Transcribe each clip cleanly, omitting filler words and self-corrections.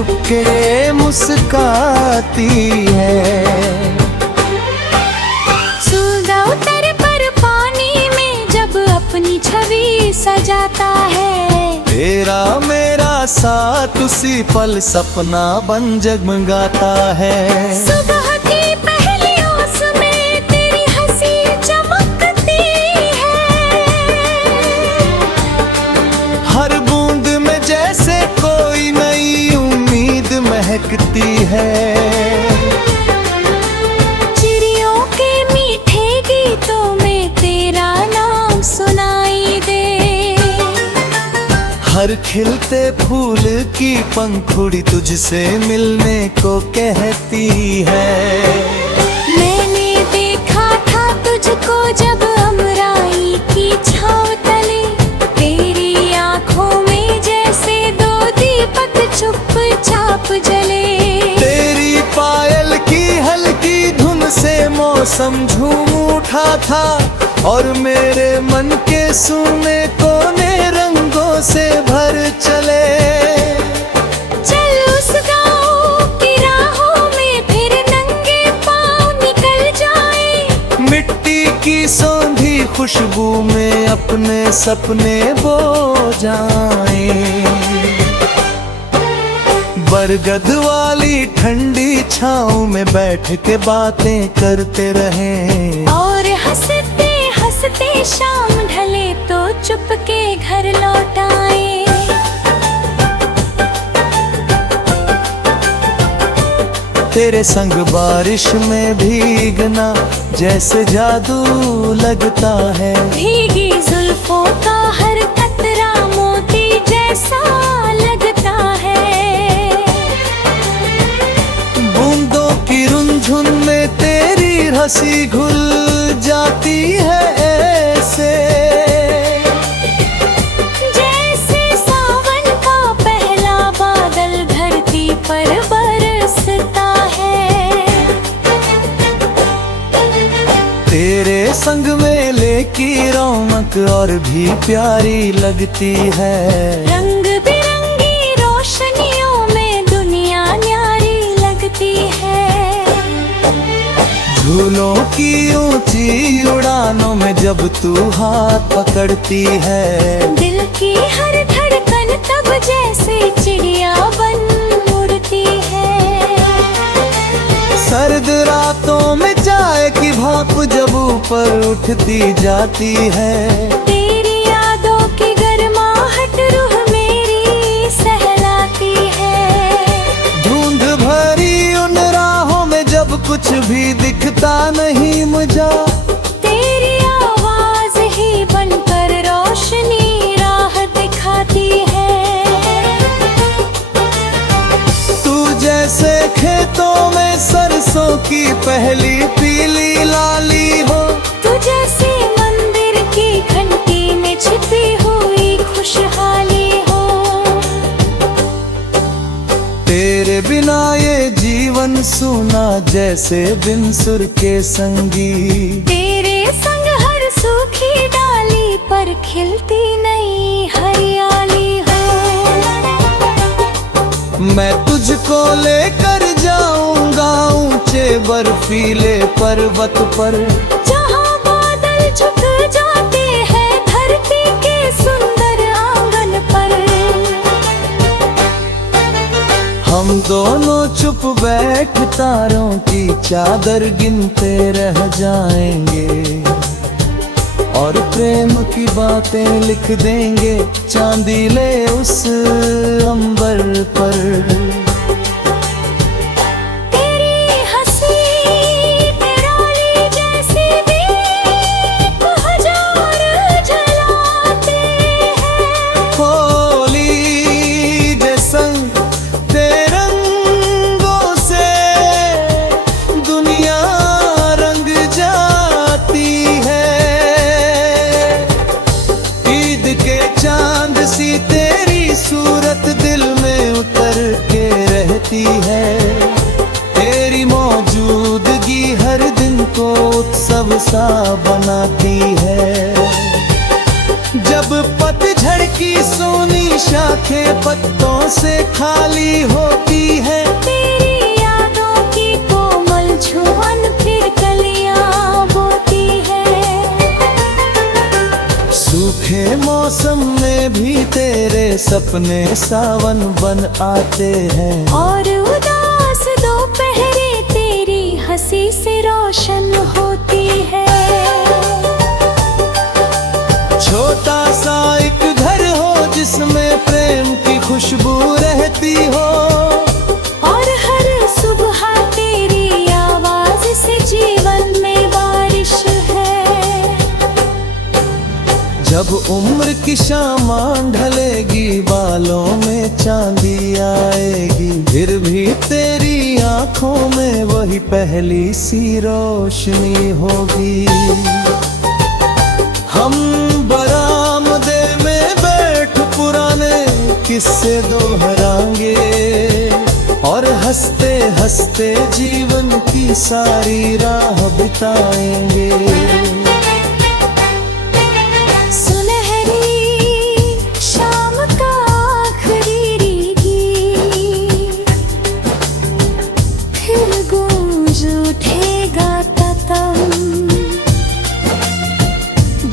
चुपके मुस्काती है। सूरज उतर पर पानी में जब अपनी छवि सजाता है। तेरा मेरा साथ उसी पल सपना बन जगमगाता है। सुबह की पहली ओस में तेरी हंसी चमकती है। हर बूंद में जैसे कोई नई उम्मीद महकती है। चिड़ियों के मीठे गीतों में तेरा नाम सुनाई दे। हर खिलते फूल की पंखुड़ी तुझसे मिलने को कहती है। मैंने देखा था तुझको जब अमराई की छाँव तले। तेरी आंखों में जैसे दो दीपक चुपचाप जले। तेरी पायल की हल्की धुन से मौसम झूम उठा था और मेरे मन के सूने कोने रंगों से भर चले। चल उस गाँव की राहों में फिर नंगे पाँव निकल जाए। मिट्टी की सौंधी खुशबू में अपने सपने बो जाएं। बरगद वाली ठंडी छाँव में बैठ के बातें करते रहें। और हंसते हंसते शाम ढले तो चुपके घर लौट आए। तेरे संग बारिश में भीगना जैसे जादू लगता है। भीगी जुल्फों का हर कतरा मोती जैसा लगता है। बूंदों की रुनझुन में तेरी हंसी घुल जाती है ऐसे। जैसे सावन का पहला बादल धरती पर बरसता है। तेरे संग मेले की रौनक और भी प्यारी लगती है। रंग बिरंगी रोशनियों में दुनिया न्यारी लगती है। झूलों की ऊंची उड़ानों में जब तू हाथ पकड़ती है। दिल की हर धड़कन तब जैसे चिड़िया बन उड़ती है। सर्द रातों में चाय की भाप जब ऊपर उठती जाती है। तेरी यादों की गर्माहट रूह मेरी सहलाती है। धुंध भरी उन राहों में जब कुछ भी दिखता नहीं मुझे। तेरी आवाज ही बनकर रोशनी राह दिखाती है। तू जैसे खेतों में सरसों की पहली पीली लाली हो। तू जैसे मंदिर की घंटी में छिपी हुई खुशहाली हो। तेरे बिना ये जीवन सूना जैसे बिन सुर के संगी। तेरे संग हर सूखी डाली पर खिलती नई हरियाली हो। मैं तुझको लेकर जाऊंगा ऊंचे बर्फीले पर्वत पर। जहाँ बादल झुक जाते हैं धरती के सुंदर आंगन पर। हम दोनों चुप बैठ तारों की चादर गिनते रह जाएंगे और प्रेम की बातें लिख देंगे चांदीले उस अंबर पर। तेरी हंसी निराली जैसे दीप हजार जलाते हैं। होली के संग तिरंगों से दुनिया रंग जाती है। ईद के चांद सी तेरी सूरत दिल में उतर के रहती है। तेरी मौजूदगी हर दिन को उत्सव सा बनाती है। जब पतझड़ की सोनी शाखें पत्तों से खाली होती है, तेरी यादों की कोमल छुअन फिर कलियां बोती है। सूखे मौसम में भी तेरे सपने सावन बन आते हैं, और उदास दोपहरे तेरी हंसी से रोशन होती है। छोटा सा एक घर हो जिसमें प्रेम की खुशबू रहती हो, और हर सुबह तेरी आवाज से जीवन में बारिश है। जब उम्र की शाम ढलेगी बालों में चांदी आएगी, फिर भी तेरी आंखों में वही पहली सी रोशनी होगी। हम बरामदे में बैठ पुराने किस्से दोहराएंगे, और हंसते हंसते जीवन की सारी राह बिताएंगे। सुनहरी शाम का आखिरी गीत, फिर गूंज उठेगा ततम।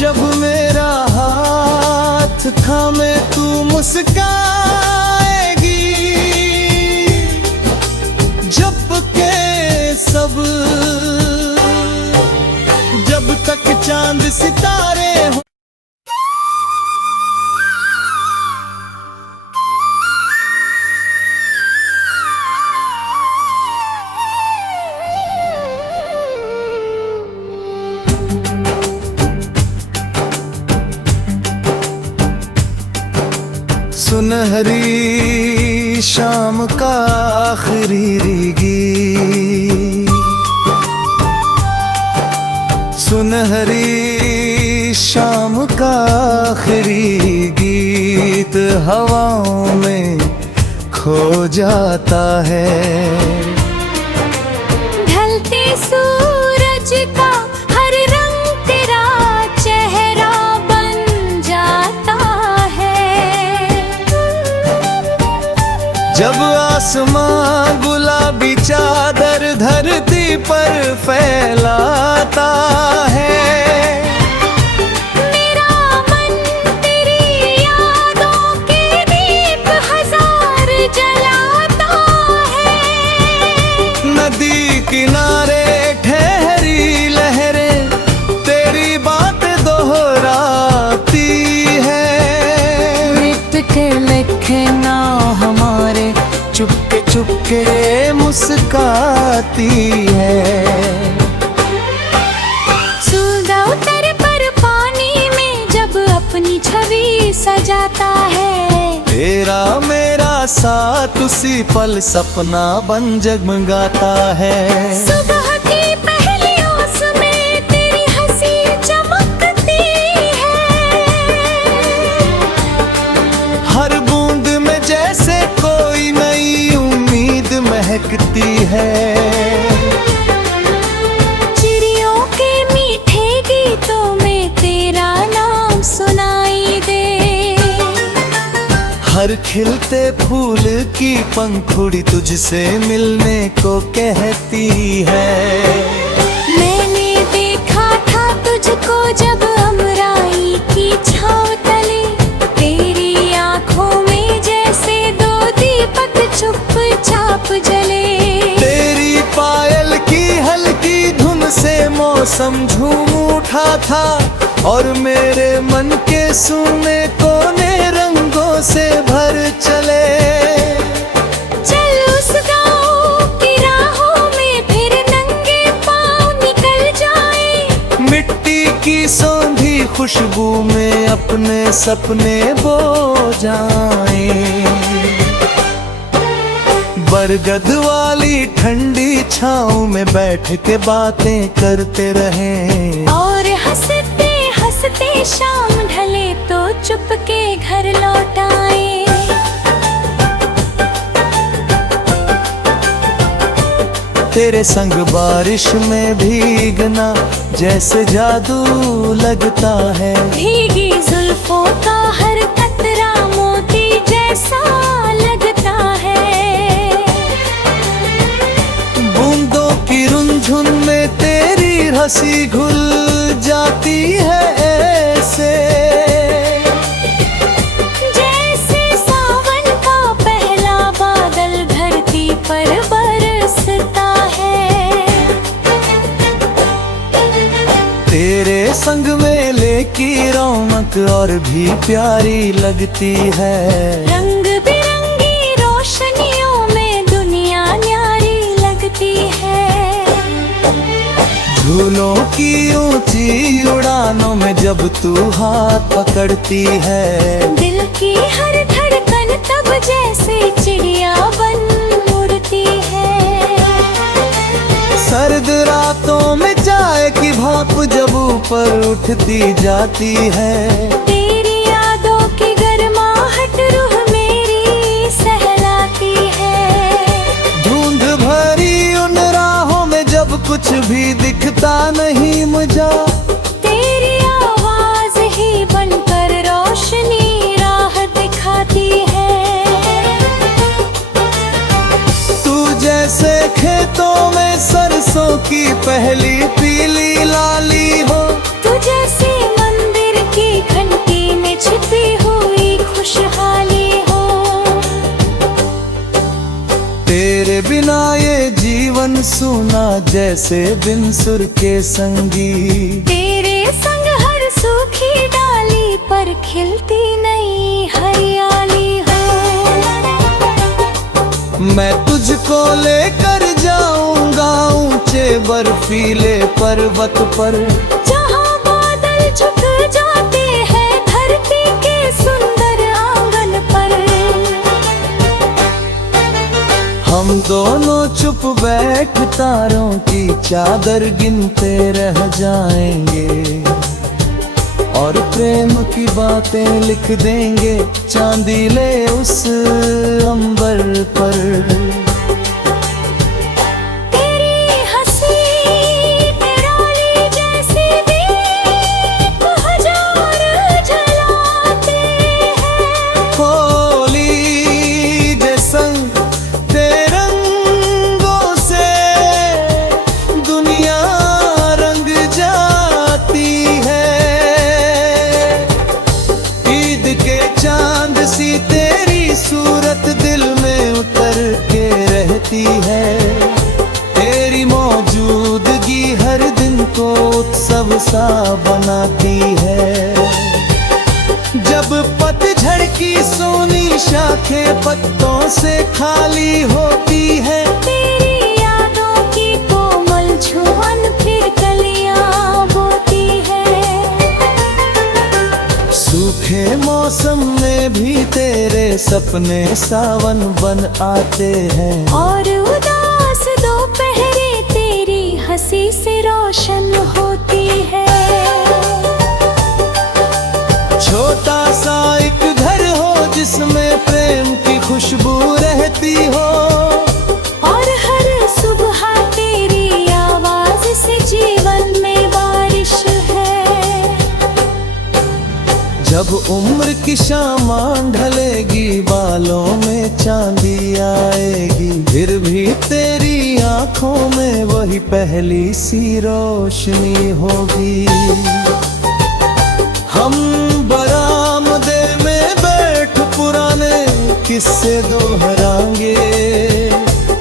जब मेरा हाथ थामे तू मुस्काएगी, जब के सब जब तक चांद सितारे हो। सुनहरी शाम का आखिरी गीत, सुनहरी शाम का आखिरी गीत हवाओं में खो जाता है। ढलते सूरज का हर रंग तेरा चेहरा बन जाता है। जब आसमां गुलाबी चादर धरती पर फैलाता है, मेरा मन तेरी यादों के दीप हजार जलाता है। नदी किनारे ठहरी लहरें तेरी बात दोहराती है। मिट के लिखे नाम हमारे चुपके चुपके मुस्काती है। सूरज उतर पर पानी में जब अपनी छवि सजाता है, तेरा मेरा साथ उसी पल सपना बन जगमगाता है। सुबह की पहली ओस में तेरी हंसी चमकती है। हर बूंद में जैसे कोई नई उम्मीद महकती है। चिड़ियों के मीठे गीतों में तेरा नाम सुनाई दे। हर खिलते फूल की पंखुड़ी तुझसे मिलने को कहती है। मैंने देखा था तुझको जब अमराई की छाँव तले, तेरी आंखों में जैसे दो दीपक चुपचाप जले। तेरी पायल की हल्की धुन से मौसम झूम उठा था, और मेरे मन के सुनने कोने रंगों से भर चले। चल उस गाँव की राहों में फिर नंगे पाँव निकल जाए। मिट्टी की सौंधी खुशबू में अपने सपने बो जाएं। बरगद वाली ठंडी छाँव में बैठ के बातें करते रहें, और हंसते हंसते शाम ढले तो चुपके घर लौट आए। तेरे संग बारिश में भीगना जैसे जादू लगता है। भीगी जुल्फों का हर कतरा मोती जैसा लगता है। बूंदों की रुनझुन में तेरी हंसी घुल जाती है ऐसे, जैसे सावन का पहला बादल धरती पर बरसता है। तेरे संग मेले की रौनक और भी प्यारी लगती है। रंग बिरंगी रोशनियों में दुनिया न्यारी लगती है। झूलों की ऊंची उड़ानों में जब तू हाथ पकड़ती है, दिल की हर धड़कन तब जैसे चिड़िया बन उड़ती है। सर्द रातों में चाय की भाप जब ऊपर उठती जाती है, तेरी यादों की गर्माहट रूह मेरी सहलाती है। धुंध भरी उन राहों में जब कुछ भी दिखता नहीं मुझे, तेरी आवाज ही बनकर रोशनी राह दिखाती है। तू जैसे खेतों में सरसों की पहली पीली लाली हो, तू जैसे मंदिर की घंटी में छिपी हुई खुशहाली हो। तेरे बिना ये जीवन सूना जैसे बिन सुर के संगीत। तेरे संग हर सूखी डाली पर खिलती नई हरियाली हो। मैं तुझको लेकर जाऊंगा ऊंचे बर्फीले पर्वत पर, जहाँ बादल झुक जाते हैं धरती के सुंदर आंगन पर। हम दोनों चुप बैठ तारों की चादर गिनते रह जाएंगे और प्रेम की बातें लिख देंगे चांदीले उस अंबर पर। तेरी हंसी निराली जैसे दीप हजार जलाते हैं। होली जे संग रंगों से दुनिया रंग जाती है। ईद के चांद सी तेरी सूरत दिल में उतर के रहती है। तेरी मौजूदगी हर दिन को उत्सव सा बनाती है। जब पतझड़ की सोनी शाखें पत्तों से खाली होती है, तेरी यादों की कोमल छुअन फिर कलियां बोती है। सूखे मौसम में भी तेरे सपने सावन बन आते हैं। और उदास दोपहरे तेरी हंसी से रोशन होती है। छोटा सा एक घर हो जिसमें प्रेम की खुशबू रहती हो, और हर सुबह तेरी आवाज से जीवन में बारिश है। जब उम्र की शामां ढलेगी बालों में चांदी आएगी, फिर भी तेरी आंखों में वही पहली सी रोशनी होगी। हम बरामदे में बैठ पुराने किस्से दोहराएंगे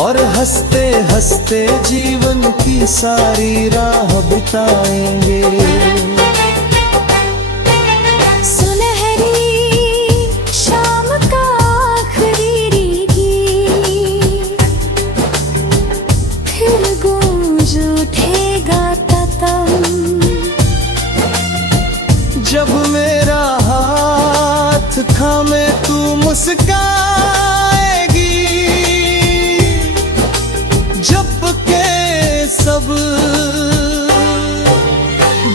और हंसते हंसते जीवन की सारी राह बिताएंगे। सुनहरी शाम का आखिरी गीत फिर गूंज उठेगा ततम। जब मेरा हाथ थामे तू मुस्काएगी, जब के सब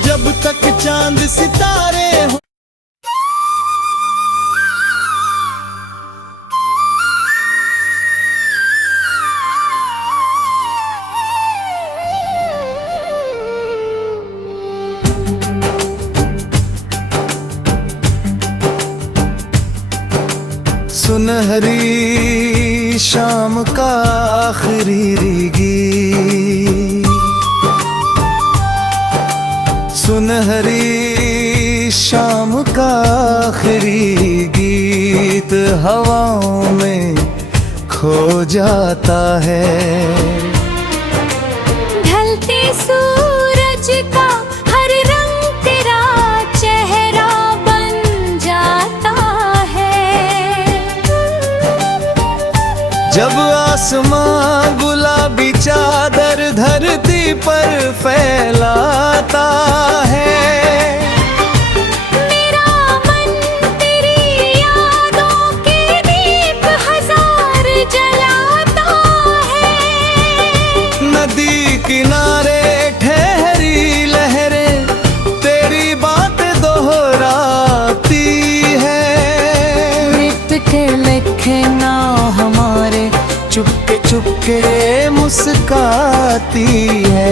जब तक चांद सितारे हो। सुनहरी शाम का आखिरी गीत, सुनहरी शाम का आखिरी गीत हवाओं में खो जाता है। ढलते सूरज का हर रंग तेरा चेहरा बन जाता है। जब आसमां गुलाबी चादर धरती पर फैलाता है, मेरा मन तेरी यादों के दीप हजार जलाता है। नदी किनारे ठहरी लहरें तेरी बात दोहराती है। लिप के लिखे नाम हमारे चुपके चुपके मुस्काती है।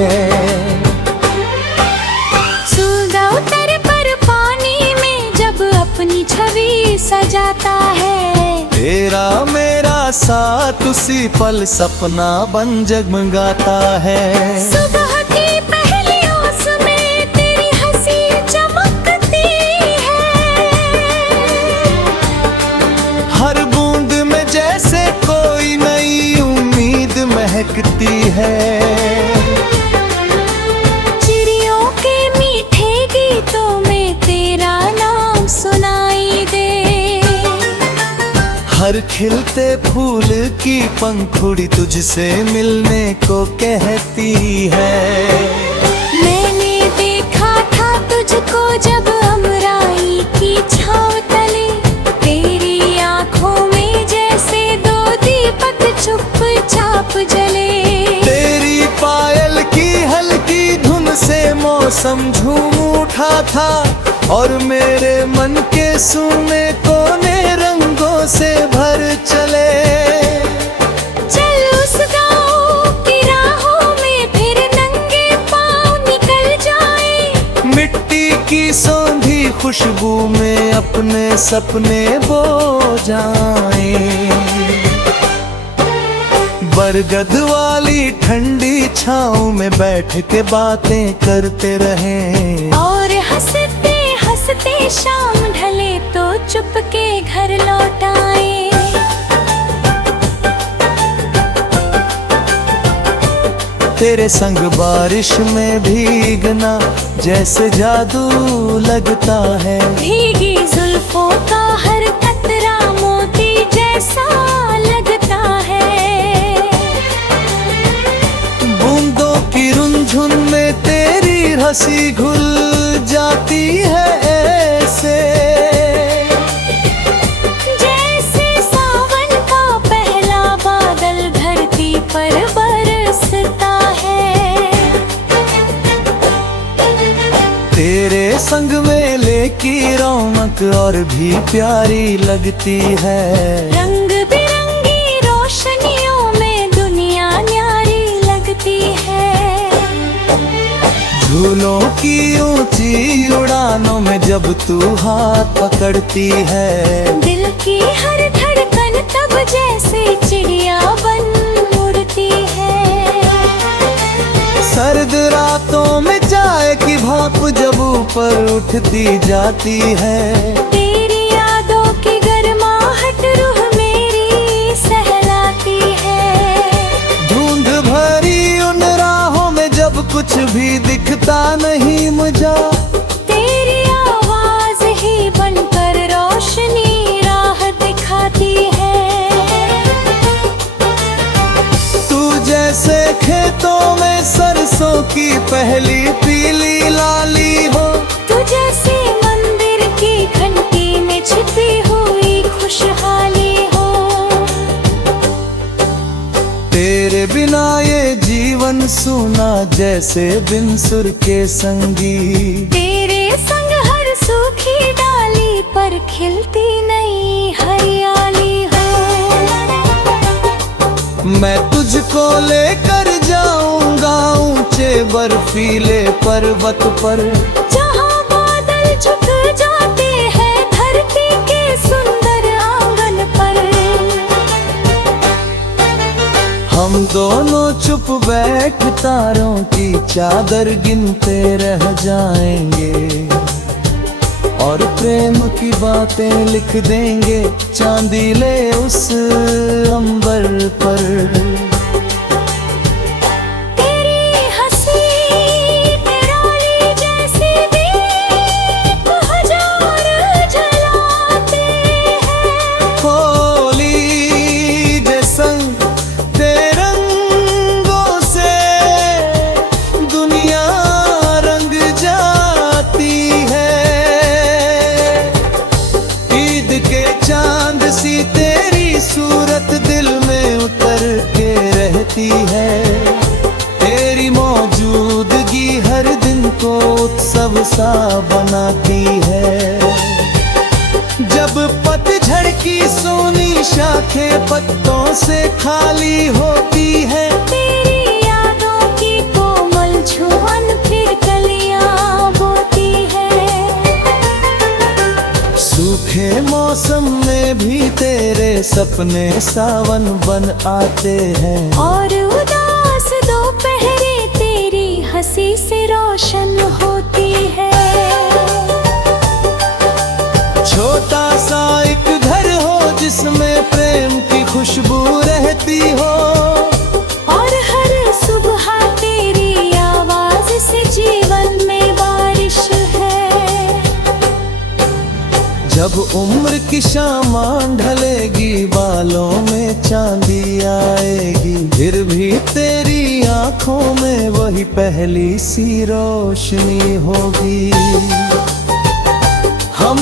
सूरज उतर पर पानी में जब अपनी छवि सजाता है। तेरा मेरा साथ उसी पल सपना बन जगमगाता है। सुबह की पहली ओस में तेरी हंसी चमकती है। हर बूंद में जैसे कोई नई उम्मीद महकती है। चिड़ियों के मीठे गीतों में तेरा नाम सुनाई दे। हर खिलते फूल की पंखुड़ी तुझसे मिलने को कहती है। मैंने देखा था तुझको जब अमराई की छाँव तले। तेरी आंखों में जैसे दो दीपक चुपचाप जले। तेरी पायल की हल्की धुन से मौसम झूम उठा था और मेरे मन के सूने कोने रंगों से भर चले। चल उस गाँव की राहों में फिर नंगे पाँव निकल जाए। मिट्टी की सौंधी खुशबू में अपने सपने बो जाएं। बरगद वाली ठंडी छाँव में बैठ के बातें करते रहें। और हंसते हंसते शाम ढले तो चुपके घर लौट आए। तेरे संग बारिश में भीगना जैसे जादू लगता है। भीगी जुल्फों का हर कतरा मोती जैसा लगता है। बूंदों की रुनझुन में तेरी हंसी घुल जाती है ऐसे। जैसे सावन का पहला बादल धरती पर बरसता है। तेरे संग मेले की रौनक और भी प्यारी लगती है। रंग बिरंगी रोशनियों में दुनिया न्यारी लगती है। झूलों की ऊंची उड़ानों में जब तू हाथ पकड़ती है। दिल की हर धड़कन तब जैसे चिड़िया बन उड़ती है। सर्द रातों में चाय की भाप जब ऊपर उठती जाती है। तेरी यादों की गर्माहट रूह मेरी सहलाती है। धुंध भरी उन राहों में जब कुछ भी दिखता नहीं मुझे। तेरी आवाज ही बनकर रोशनी राह दिखाती है। तू जैसे खेतों में सरसों की पहली पीली लाली हो। तू जैसे मंदिर की घंटी में छिपी हुई खुशहाली हो। तेरे बिना ये जीवन सूना जैसे बिन सुर के संगी। तेरे संग हर सूखी डाली पर खिलती नई हरियाली हो। मैं तुझको लेकर जाऊंगा ऊंचे बर्फीले पर्वत पर। जहाँ बादल झुक जाते हैं धरती के सुंदर आंगन पर। हम दोनों चुप बैठ तारों की चादर गिनते रह जाएंगे और प्रेम की बातें लिख देंगे चांदीले उस अंबर पर। तेरी हंसी निराली जैसी दीप हजार जलाते हैं। होली जे संग रंगों से दुनिया रंग जाती है। ईद के चांद सी तेरी सूरत दिल में उतर के रहती है। तेरी मौजूदगी हर दिन को उत्सव सा बनाती है। जब पतझड़ की सोनी शाखें पत्तों से खाली होती है, तेरी यादों की कोमल छुअन फिर कलियां बोती है। सूखे मौसम में भी तेरे सपने सावन बन आते हैं और उदास दोपहरे तेरी हंसी से रोशन होती है। छोटा सा एक घर हो जिसमें प्रेम की खुशबू रहती हो और हर सुबह तेरी आवाज से जीवन में बारिश है। जब उम्र की शामां ढलेगी बालों में चांदी आएगी, फिर भी तेरी आंखों में वही पहली सी रोशनी होगी। हम